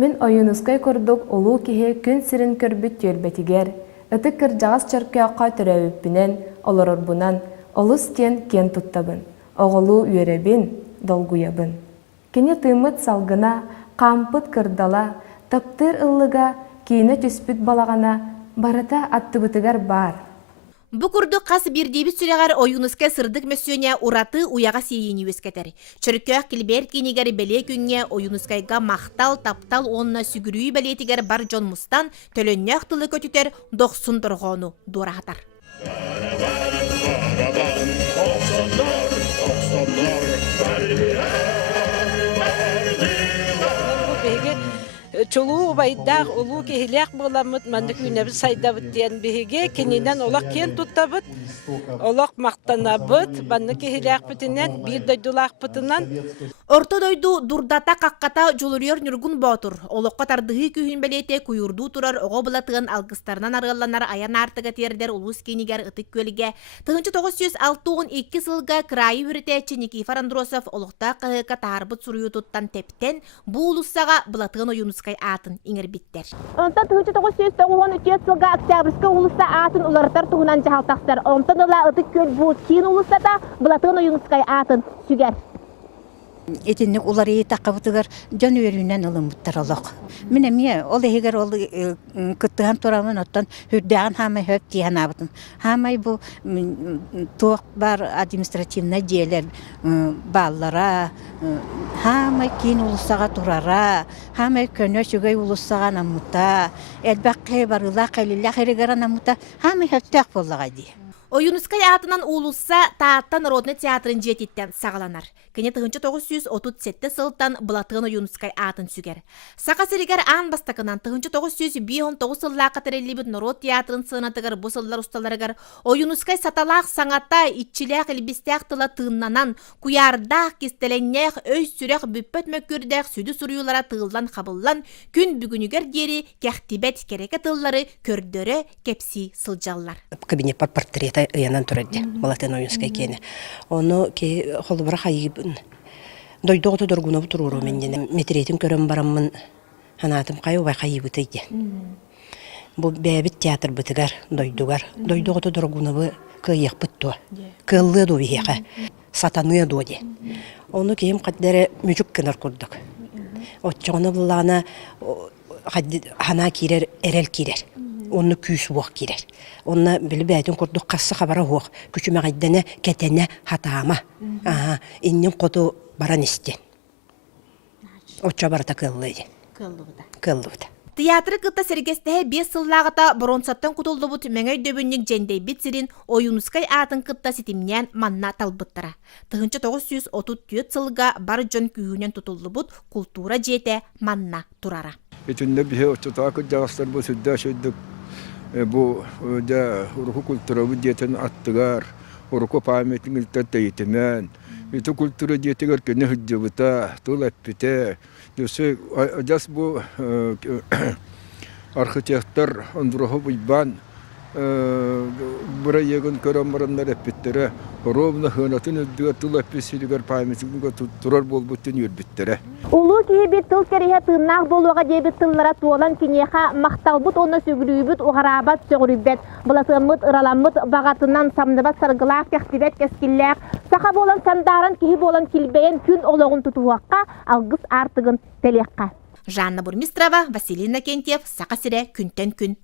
Мен ойынускай көрдік олу кеге күн сирин көрбіт түйелбетігер. Ыты кыржағас чаркы аққа түрәуіппінен, оларорбунан, олус тен кен туттабын. Оғылу үйеребін, долгуябын. Кені тымыт салгына, қампыт кырдала, таптыр ыллыга, кейіне түспіт балағана, барата аттыбытыгар бар. Бұқұрды қасы бірдебі сүрегар ойынысқа сырдық мәсүйіне ураты уяға сейені өскетер. Чүрікөк кілбер кенегер бәле күнге ойынысқайға мақтал, таптал онына сүгірүй бәлетігер бар жон мұстан төлінне ақтылы көтітер 90 тұрғыны дұрағатар. Чулуу байдақ, улуу кехилек боламыт, манды күнебі сайдабыт дейін бігеге, кенеден олақ кен туттабыт, олақ мақтанабыт, банны кехилек бітінен, бір дойдулақ бітінен. Орто дойду дурдата қаққата жолырер нүргін баутур. Олыққа тардығы күйін бәлете күйірду тұрар оғы бұлатығын алғыстарынан арғаланар аян артыға тердер улус кенегер ұтық көліге. 1962 сылға крайы үрітәчі Никифор Андросов олықта қығыға тарбыт сұруы тұттан тептен бұл улуссаға бұлатығын ойынысқай атын еңір біттер. Онтан 1993 сылға Октябрьскі улуса атын ұларытар тұғынан жағалтақсар. Онтан ұла ұтық көл бұл кейін улуса да бұлатығын ойынысқай атын сүгер. Etinlik uları taqabıtıgar can öyrünen ılımıttır olaq. Minemiye ol eger ol kıttığan toramın ottan hürdağın hamay höp diyen abıtın. Hamay bu toq bar administrativna diyeler ballara, hamay kin ulusağa turara, hamay könö şügey ulusağa namuta, elbaqe barıla qalilla xerigar namuta, hamay höp taq bollağa diye. Oyunускай атынан улусса тааттан Народный театрын жететтен сағаланар. Кене 1937 сылттан бұлатығын Oyunускай атын сүгер. Сақа сірігер аң бастақынан 1959 сыллаға қатырелі Народ театрын сығынатығыр бұсыллар ұсталарығыр Oyunускай саталақ саңатта итчіләқ әлбістәқ тыла тыңнанан, куярдақ кестеленнәқ өй сүрәқ бүппет мөккүрдәқ сүді сұруылара тығылдан қабыллан, күн бүгінігер дері кәқтибет кереке тыллары көрдері кепси сылжаллар. Кабинет par портрета янан турады. Балатын ойынскай кені. Оны ке холбара хайыбын. Дойдоғыты дұргуна бұтыруру мендені. Метретін көрім барамын ханатым қайы бай хайыбы тейді. Бұл бәбіт театр бұтығар, дойдуғар. Дойдоғыты дұргуна бұ күйек бұтту. Кылы ду бейеға. Сатаны доди. Оны кейім қаддары мүжік кінар күрдік. Отчоғыны бұлағына хана керер, әрел керер. Onu küs vuq girer. Onu bilib aytın kurduk qassı xabara vuq. Küçüme qaydana ketene hatama. İnnin qotu baran isten. Otça barata kıllıydı. Kıllıydı. Театры кытта сергестәһе 5 сыллағыта бронсаттан кутулды бұт мәңәй дөбіннік жәндей бітсірін ойынускай атын кытта сетімнен манна талбыттыра. 1934 сылға бар жон күйінен тұтулды бұт культура жете манна турара. Etinde bir ortatakı cağızlar bu südde şöydük. Bu da ruhu kultura bu diyeten attıgar. Ruhu pahametin iltat eğitimen. Itu kultura diyetigar ki ne hüccübüta, tulapite. Yoksa ajas bu arhitektör androhu buyban. Buraya yakın köramlarında repittere. Rovna hınatın öldüğü tulapisigar pahametin turar bol bütün yürbittire. Ulu ki bir tıl kerihe tığnaq doluğa diye bir tıllara tuğulan kineha maqtalbut ona sügürübüt uğarabat sögürübet. Bulatımıt, ıralamıt, bağatından samdıbat sargılaq, kehtibet, keskillaq. Saqa bolan sandaran kihi bolan kilbeyen kün oloğun tutuğaqqa, algыс артығын телеққа. Жанна Бурмистрова, Василина Кентьев, Сақа сире күнтен күн.